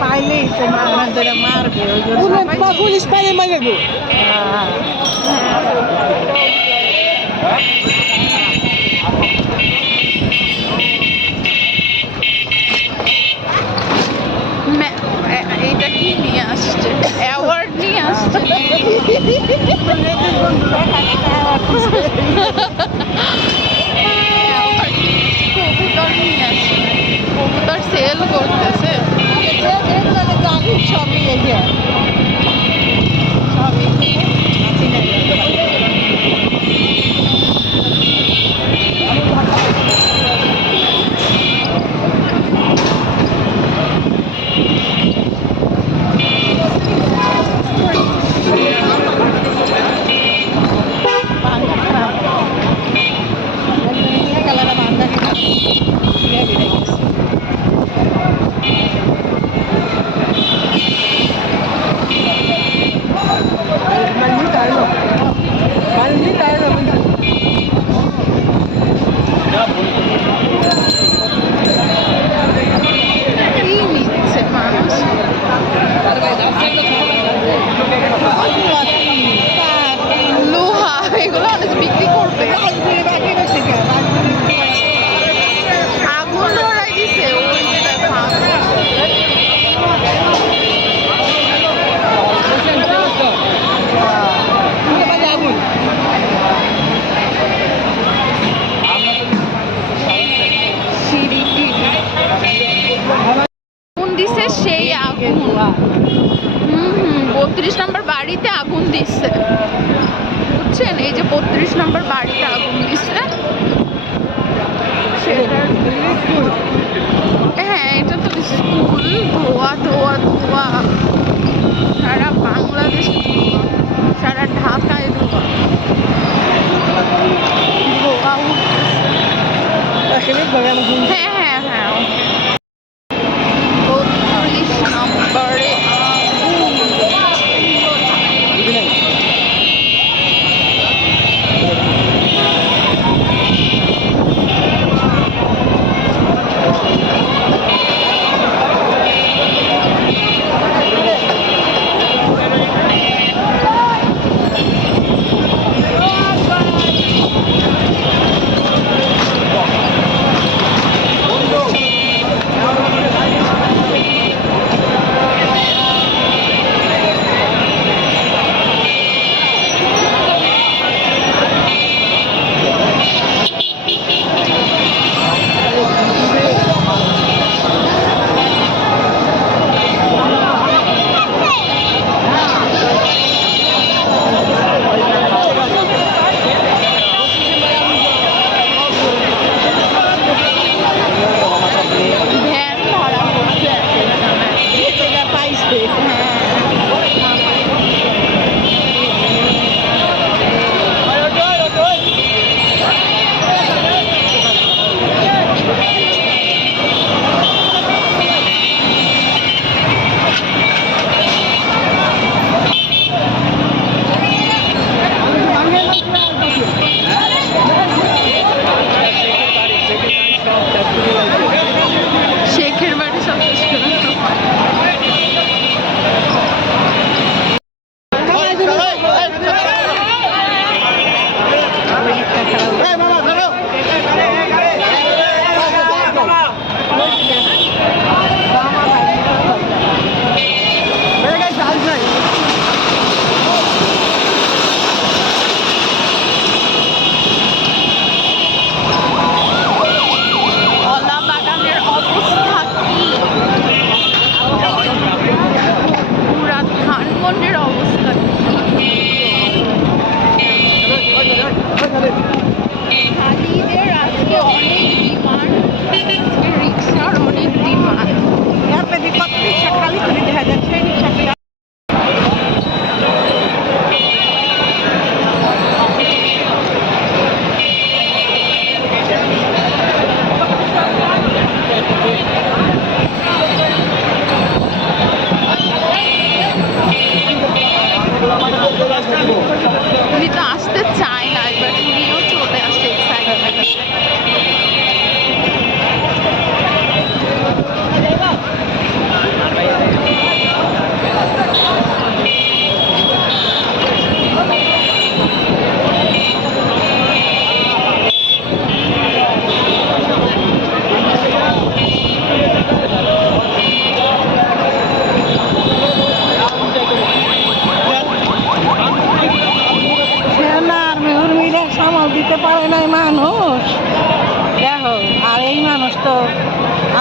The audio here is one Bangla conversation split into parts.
পাইলেই তো আমাদের মারবে ওই জন্য পুলিশ পাইলে মারবে এইটা কি নিয়ে আসছে অ্যাওয়ার্ড নিয়ে আসছে কবুতর নিয়ে আসছে কবুতর সেল করতেছে সবই এই যে সবই লোহা এগুলো অনেক বিক্রি করবে আগুন লড়াই দিছে ওই দিছে সেই আগুন 32 নম্বর বাড়িতে আগুন দিচ্ছে বুঝছেন এই যে 32 নম্বর বাড়িতে আগুন দিচ্ছে হ্যাঁ এটা তো স্কুল ধোয়া ধোয়া ধোয়া সারা বাংলাদেশে ধোয়া সারা ঢাকায় ধোয়া ধোয়া হ্যাঁ হ্যাঁ হ্যাঁ 32 নম্বরে উনি তো আসতে চায় না, একবার উনিও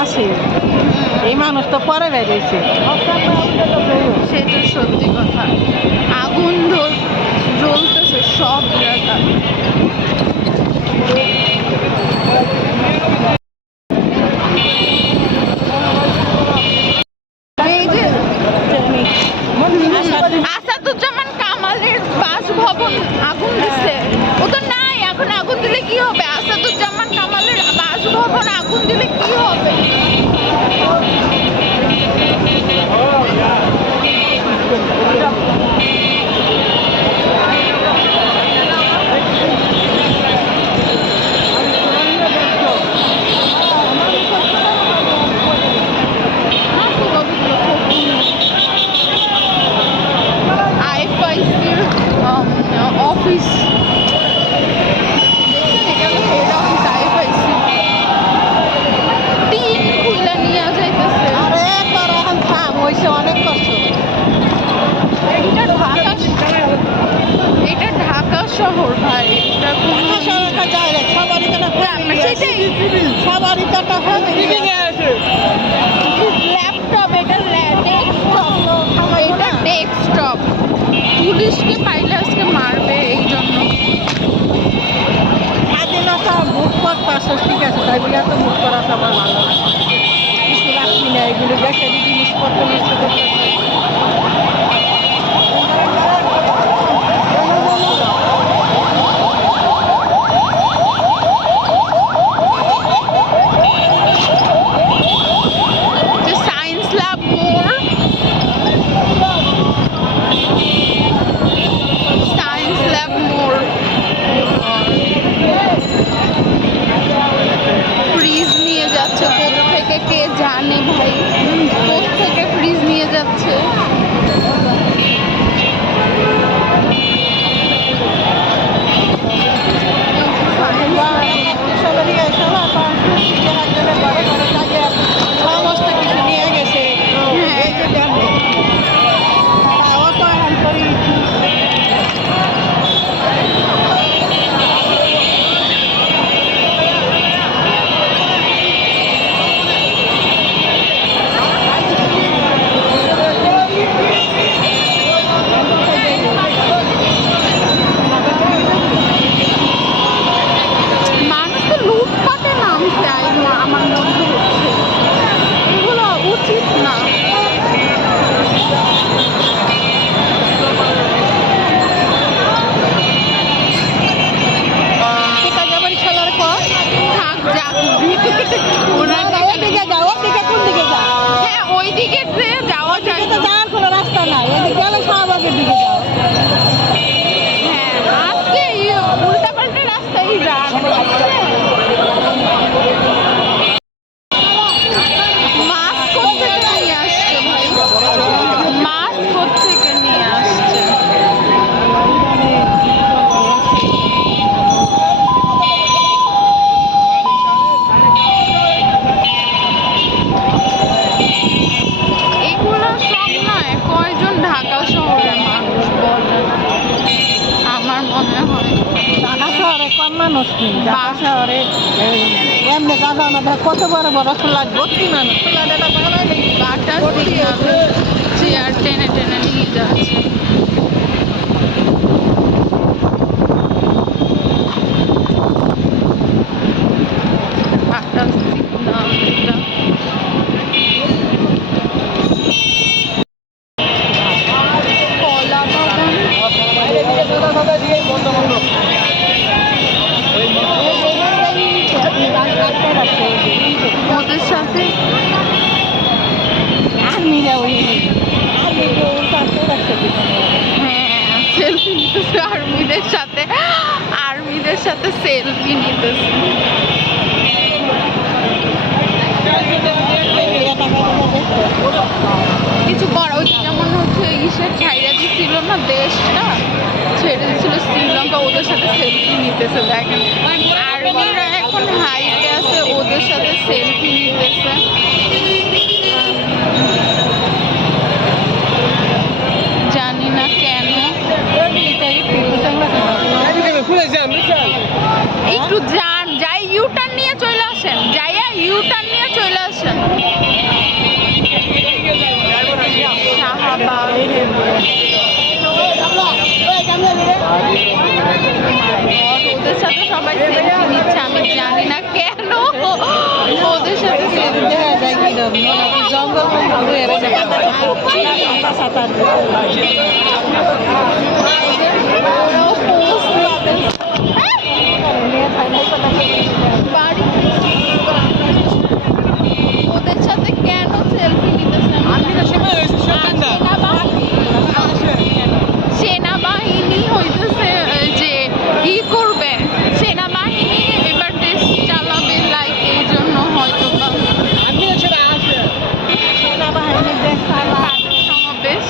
আছে, এই মানুষ তো পরে বেরিয়েছে। সেটা সত্যি কথা। আগুন জ্বলতেছে সব জায়গায়। এই যে আসাদুজ্জামান কামালের বাসভবন আগুন দিচ্ছে, ও তো নাই এখন। আগুন দিলে কি হবে? আসাদুজ্জামান কামালের বাসভবন আগুন দিলে কি হবে? আইএফআইসির অফিস, এটা হলো হেড অফিস আইএফআইসি। টিন খুলে নিয়ে যাইতেছে। আরে তোর এখন থাম, হয়েছে অনেক কষ্ট। এটা ঢাকা শহর ভাই, এটা কোনো সবাই যায় রে, সবারই তো একটা family আছে। সেটাই। সবারই তো একটা family আছে। ল্যাপটপ, এটা ডেস্কটপ। পুলিশকে পাইলে আজকে মারবে এই জন্য। স্বাধীনতা বুক করতে, ঠিক আছে, তাই বলে এত বুক করা তো আমার ভালো লাগে। কিছু রাখবি না, এগুলো দেশের জিনিসপত্র নষ্ট করতে। সায়েন্স ল্যাব মোর, সায়েন্স ল্যাব মোর। ফ্রিজ নিয়ে যাচ্ছে কোত্থেকে কে জানে ভাই, কোত্থেকে ফ্রিজ নিয়ে যাচ্ছে। সমস্ত কিছু নিয়ে গেছে। এই যে দেখো, তাও তো এখন করি। মানুষ তো লুটপাটে নামছে, আমার মনে হচ্ছে এগুলো উচিত না। কোথায় যাবার খেলার পর থাক যাক, ওদিকে যাও, ওদিকে কোন দিকে যাও? হ্যাঁ ওইদিকে যে যাওয়া যায়। ওদিকে তো যাওয়ার কোনো রাস্তা নাই, ওদিকে গেলে শাহবাগের দিকে যাও। হ্যাঁ আজকে উল্টা পাল্টা রাস্তায় যাক। মাছ কোথেকে নিয়ে আসছে ভাই? মাছ কোথেকে নিয়ে আসছে? এগুলো সব নয়, কয়জন ঢাকা শহরের মানুষ বলেন? আমার মনে হয় ঢাকা শহরে কম মানুষ নেই। ঢাকা শহরে এমনি দাদা আমাদের কত বড় বড় ফ্ল্যাট, ভর্তি মানুষ। ফ্ল্যাট এটা বানায় নেই। বাটা সিগন্যাল চেয়ার টেনে টেনে নিয়ে যাচ্ছে। বাটা সিগন্যাল এটা। কলা বাগান। ওদের সাথে আর্মিরা ওই আর্মিরা ওই কাছে রাখছে পিছনে। হ্যাঁ সেলফি নিতেছে আর্মিদের সাথে, আর্মিদের সাথে সেলফি নিতেছে। কিছু করা, ওই যেমন হচ্ছে ইসের ছাইরা দিছিল না, দেশটা ছেড়ে দিছিল শ্রীলঙ্কা, ওদের সাথে সেলফি নিতেছে। দেখেন আর্মিরা এখন হাইটে আছে, ওদের সাথে সেলফি নিতেছে। জানি না কেন। একটু যান, যাই ইউটার্ন নিয়ে চলে আসেন, যাইয়া ইউটার্ন নিয়ে চলে আসেন শাহবাগ। ওদের সাথে সবাই সেলফি নিচ্ছে, আমি জানি না কেন ওদের সাথে selfie দেখা যায় কি জঙ্গল ওরাও post বাড়ি ওদের সাথে কেন সেলফি নিতেছে সেনাবাহিনী হইতেছে যে ই করবে, সেনাবাহিনী এবার দেশ চালাবে, লাইক এই জন্য হয়তো বা পাঠক সমাবেশ,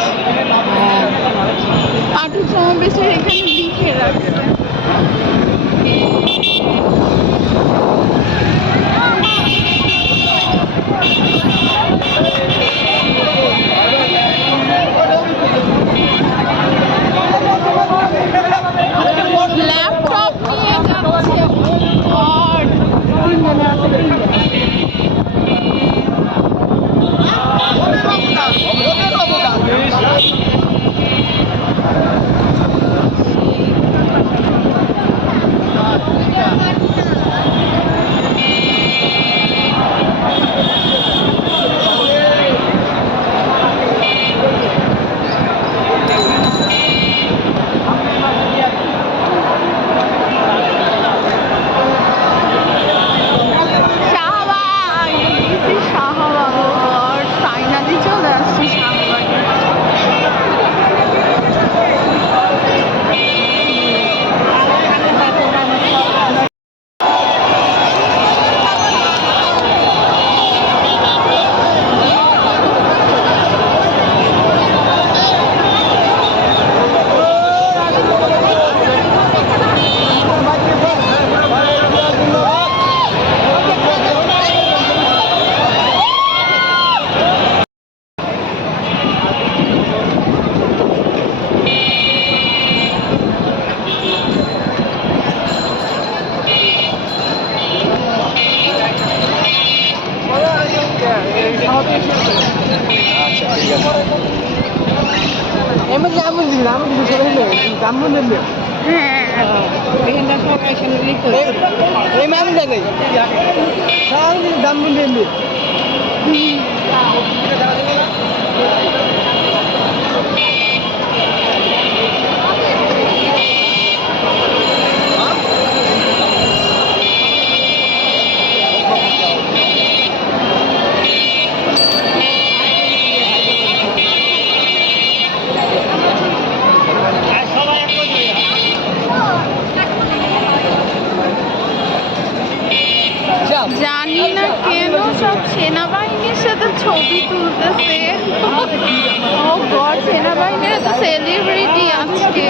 পাঠক সমাবেশের এখানে লিখে রাখছে। ল্যাপটপ নিয়ে যাচ্ছে God! শাহবাগ, শাহবাগ ফাইনালি চলে আসছি শাহবাগে। হ্যাঁ জানি না কেন সব সেনাবাহিনীর সাথে ছবি তুলতেছে। ও গড, সেনাবাহিনীর তো সেলিব্রিটি আজকে।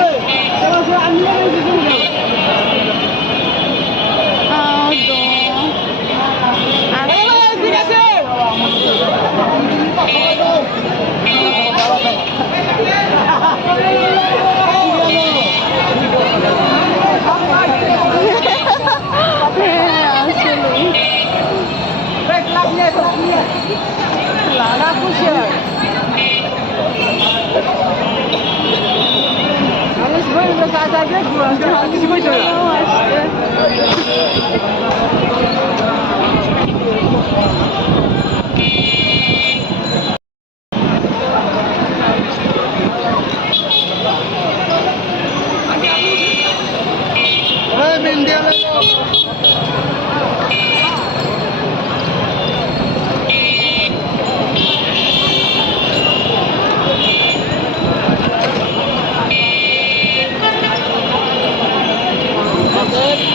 Good.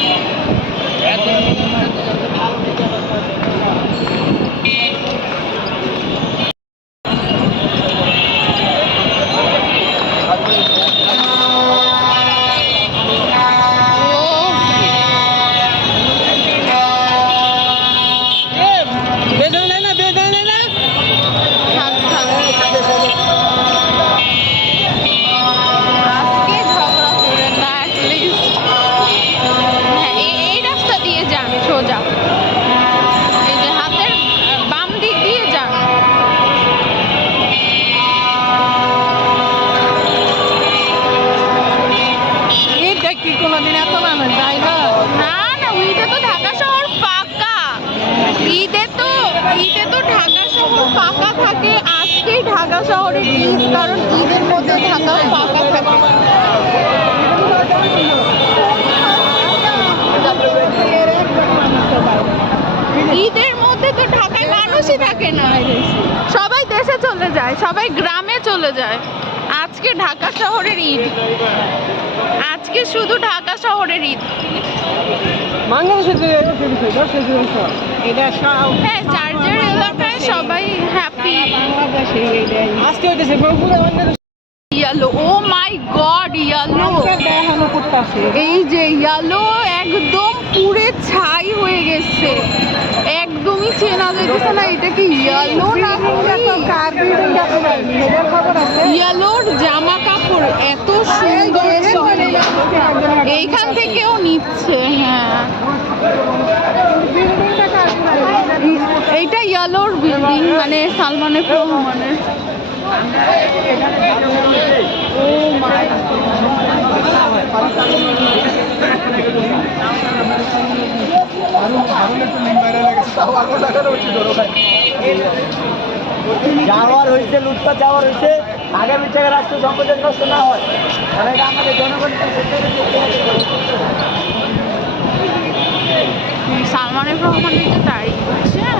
ঈদে তো ঢাকা শহর ফাঁকা থাকে, আজকেই ঢাকা শহরের ঈদ, কারণ ঈদের মধ্যে ঢাকা ফাঁকা থাকে। ঈদের মধ্যে তো ঢাকায় মানুষই থাকে না, সবাই দেশে চলে যায়, সবাই গ্রামে চলে যায়। আজকে ঢাকা শহরের ঈদ, আজকে শুধু ঢাকা শহরের ঈদ। এটা সব হ্যাঁ, চার্জের এলাকায় সবাই হ্যাপি। বাংলাদেশে এইটাই আজকে হইতেছে ইয়েলো, ও মাই গড, ইয়েলো দেখানো করতেছে। এই যে ইয়েলো একদম পুরে ছাই হয়ে গেছে, একদমই চেনা যাইতেছে না এটা কি ইয়েলো না ইয়েলোর জামা কাপড় এত সুন্দর চলে, এইখান থেকেও নিচ্ছে। হ্যাঁ, এইটা ইয়েলোর বিল্ডিং, মানে সালমান এফ রহমানের। যাওয়ার হয়েছে, লুটপাট যাওয়ার হয়েছে, আগামী থেকে রাষ্ট্র সম্পদের নষ্ট না হয়, মানে এটা আমাদের জনগণকে সালমান এফ রহমানের যে তারিখ, বুঝছেন,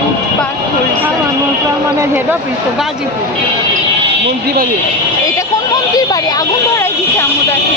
লুটপাট করেছে। মানে হেড অফিস তো গাজীপুর মন্ত্রী বাড়ি। এটা কোন মন্ত্রীর বাড়ি? আগুন ধরাই দিচ্ছে আম্মু দেখে।